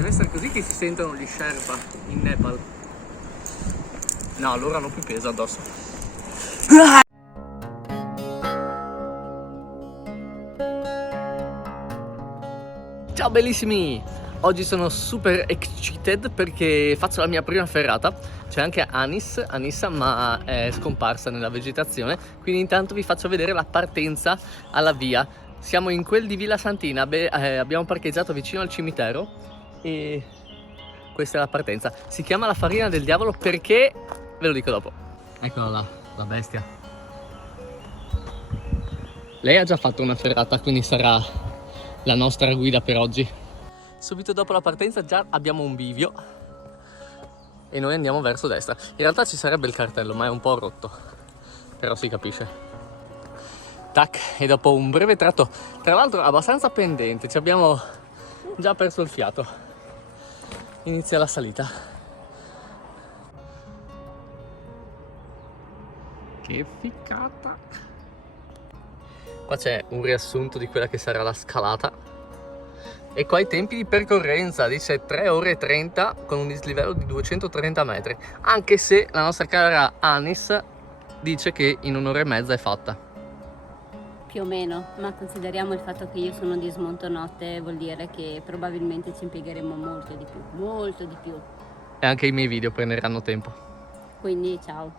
Deve essere così che si sentono gli Sherpa in Nepal. No, loro hanno più peso addosso. Ciao bellissimi! Oggi sono super excited perché faccio la mia prima ferrata. C'è anche Anissa, ma è scomparsa nella vegetazione. Quindi intanto vi faccio vedere la partenza alla via. Siamo in quel di Villa Santina, abbiamo parcheggiato vicino al cimitero e questa è la partenza. Si chiama la farina del diavolo perché ve lo dico dopo. Eccola là, la bestia. Lei ha già fatto una ferrata, quindi sarà la nostra guida per oggi. Subito dopo la partenza già abbiamo un bivio e noi andiamo verso destra. In realtà ci sarebbe il cartello, ma è un po' rotto, però si capisce. Tac, e dopo un breve tratto, tra l'altro abbastanza pendente, ci abbiamo già perso il fiato. Inizia la salita. Che ficcata! Qua c'è un riassunto di quella che sarà la scalata. E qua i tempi di percorrenza, dice 3 ore e 30 con un dislivello di 230 metri. Anche se la nostra cara Anis dice che in un'ora e mezza è fatta. Più o meno, ma consideriamo il fatto che io sono di smontonotte, vuol dire che probabilmente ci impiegheremo molto di più. E anche i miei video prenderanno tempo. Quindi ciao.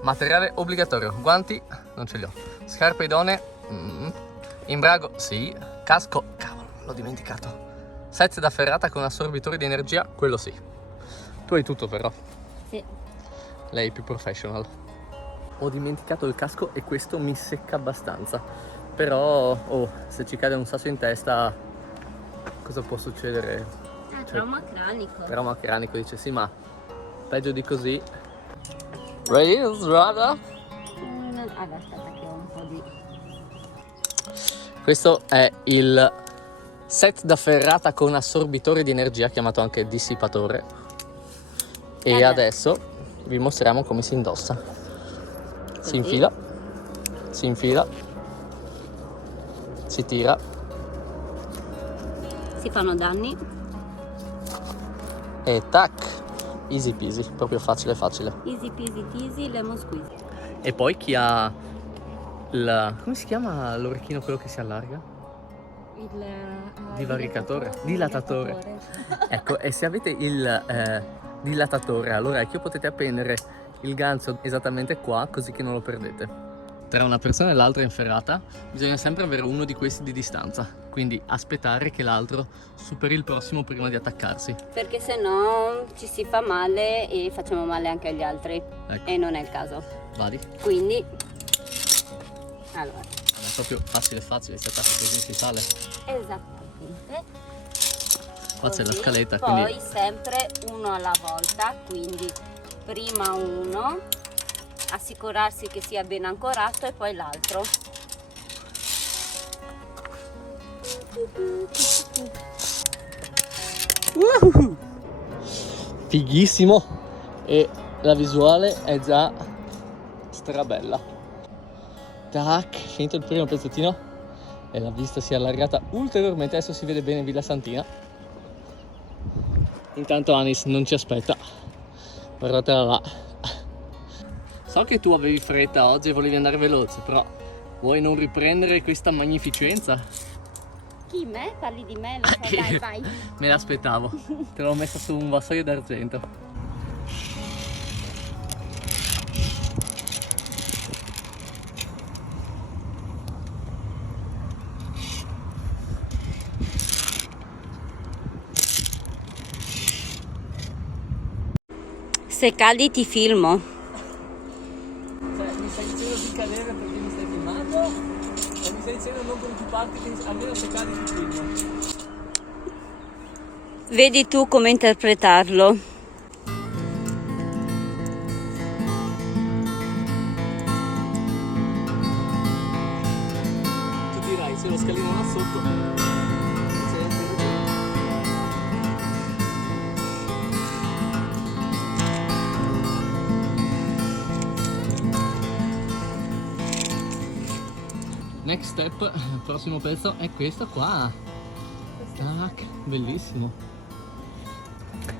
Materiale obbligatorio, guanti non ce li ho, scarpe idonee, imbrago sì, casco, cavolo, l'ho dimenticato, set da ferrata con assorbitori di energia, quello sì. Tu hai tutto però. Sì. Lei è più professional. Ho dimenticato il casco e questo mi secca abbastanza. Però, se ci cade un sasso in testa, cosa può succedere? Trauma cranico. Trauma cranico, dice sì, ma peggio di così. Ready, strada? Aspetta che ho un po' di... Questo è il set da ferrata con assorbitore di energia, chiamato anche dissipatore. E adesso vi mostriamo come si indossa. Si infila, si tira, si fanno danni e tac, easy peasy, proprio facile. Easy peasy teasy lemon squeeze. E poi chi ha il, come si chiama l'orecchino quello che si allarga? Il divaricatore, dilatatore. Ecco, e se avete il dilatatore all'orecchio potete appendere il gancio esattamente qua, così che non lo perdete. Tra una persona e l'altra in ferrata bisogna sempre avere uno di questi di distanza, quindi aspettare che l'altro superi il prossimo prima di attaccarsi. Perché se no ci si fa male e facciamo male anche agli altri, ecco. E non è il caso. Vadi. Quindi, allora. È proprio facile, si attacca così, si sale. Esattamente. Qua c'è la scaletta, poi quindi... sempre uno alla volta, quindi prima uno, assicurarsi che sia ben ancorato e poi l'altro. Fighissimo, e la visuale è già strabella. Tac, finito il primo pezzettino e la vista si è allargata ulteriormente. Adesso si vede bene Villa Santina. Intanto Anis non ci aspetta, guardatela là. So che tu avevi fretta oggi e volevi andare veloce, però vuoi non riprendere questa magnificenza? Chi, me? Parli di me? Lo so, dai, vai. Me l'aspettavo, te l'ho messa su un vassoio d'argento. Se cadi ti filmo. Cioè, mi stai dicendo di cadere perché mi stai filmando? O mi stai dicendo non preoccuparti che almeno se cadi ti filmo? Vedi tu come interpretarlo. Tu dirai, c'è lo scalino là sotto. Next step, il prossimo pezzo è questo qua. Tac, bellissimo.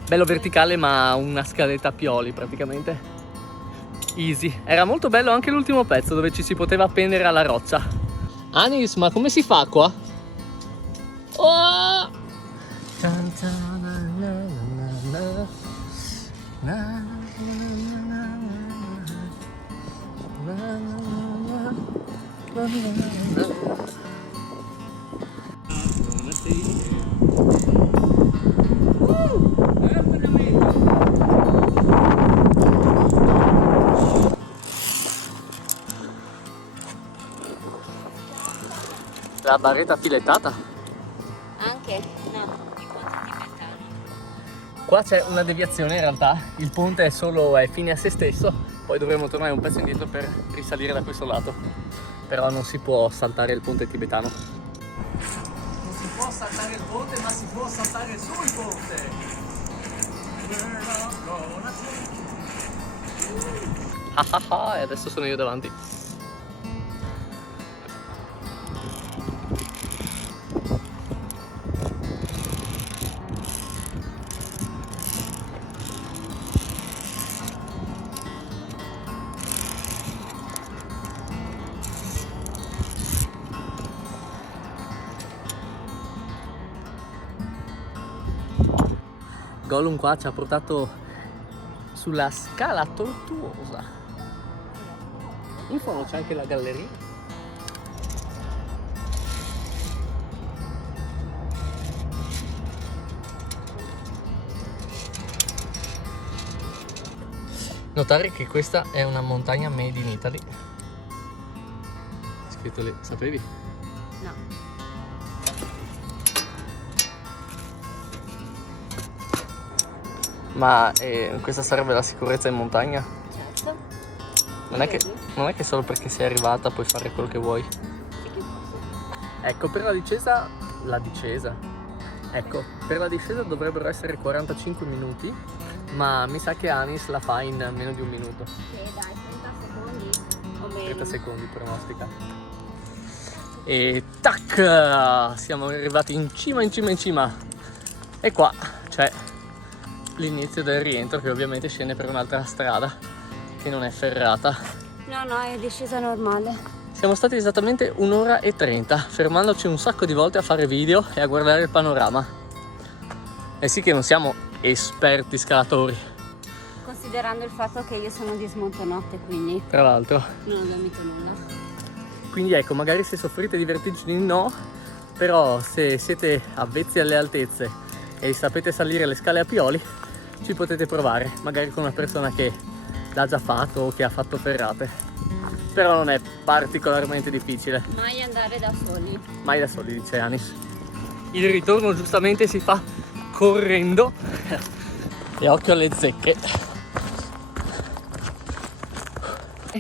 bello verticale ma una scaletta a pioli praticamente. Easy. Era molto bello anche l'ultimo pezzo dove ci si poteva appendere alla roccia. Anis, ma come si fa qua? Oh! La barretta filettata. Anche? No, il ponte tibetano. Qua c'è una deviazione in realtà, il ponte è fine a se stesso, poi dovremo tornare un pezzo indietro per risalire da questo lato. Però non si può saltare il ponte tibetano. Non si può saltare il ponte, ma si può saltare sul ponte. Ah ah ah, e adesso sono io davanti. Gollum qua ci ha portato sulla scala tortuosa. In fondo c'è anche la galleria. Notare che questa è una montagna made in Italy. Scritto lì, sapevi? No. Ma questa sarebbe la sicurezza in montagna? Certo. Non è che solo perché sei arrivata puoi fare quello che vuoi. Ecco, per la discesa. Ecco, per la discesa dovrebbero essere 45 minuti, ma mi sa che Anis la fa in meno di un minuto. Dai, 30 secondi o meno. 30 secondi pronostica. E tac! Siamo arrivati in cima. E qua c'è l'inizio del rientro che ovviamente scende per un'altra strada che non è ferrata. No, è discesa normale. Siamo stati esattamente 1 ora e 30 fermandoci un sacco di volte a fare video e a guardare il panorama. E sì che non siamo esperti scalatori, Considerando il fatto che io sono di smontonotte, quindi tra l'altro. non ho dormito nulla. Quindi ecco, magari se soffrite di vertigini no, però se siete avvezzi alle altezze e sapete salire le scale a pioli ci potete provare, magari con una persona che l'ha già fatto o che ha fatto ferrate. Però non è particolarmente difficile. Mai andare da soli. Mai da soli, dice Anis. Il ritorno giustamente si fa correndo e occhio alle zecche.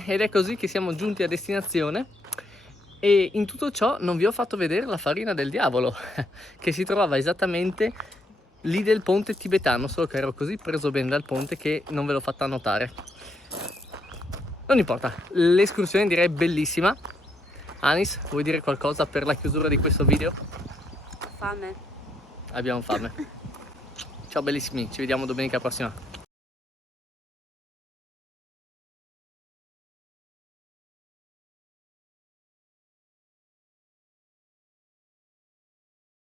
Ed è così che siamo giunti a destinazione. E in tutto ciò non vi ho fatto vedere la farina del diavolo, che si trovava esattamente lì del ponte tibetano, solo che ero così preso bene dal ponte che non ve l'ho fatta notare. Non importa, l'escursione direi bellissima. Anis, vuoi dire qualcosa per la chiusura di questo video? Fame. Abbiamo fame. Ciao bellissimi, ci vediamo domenica prossima.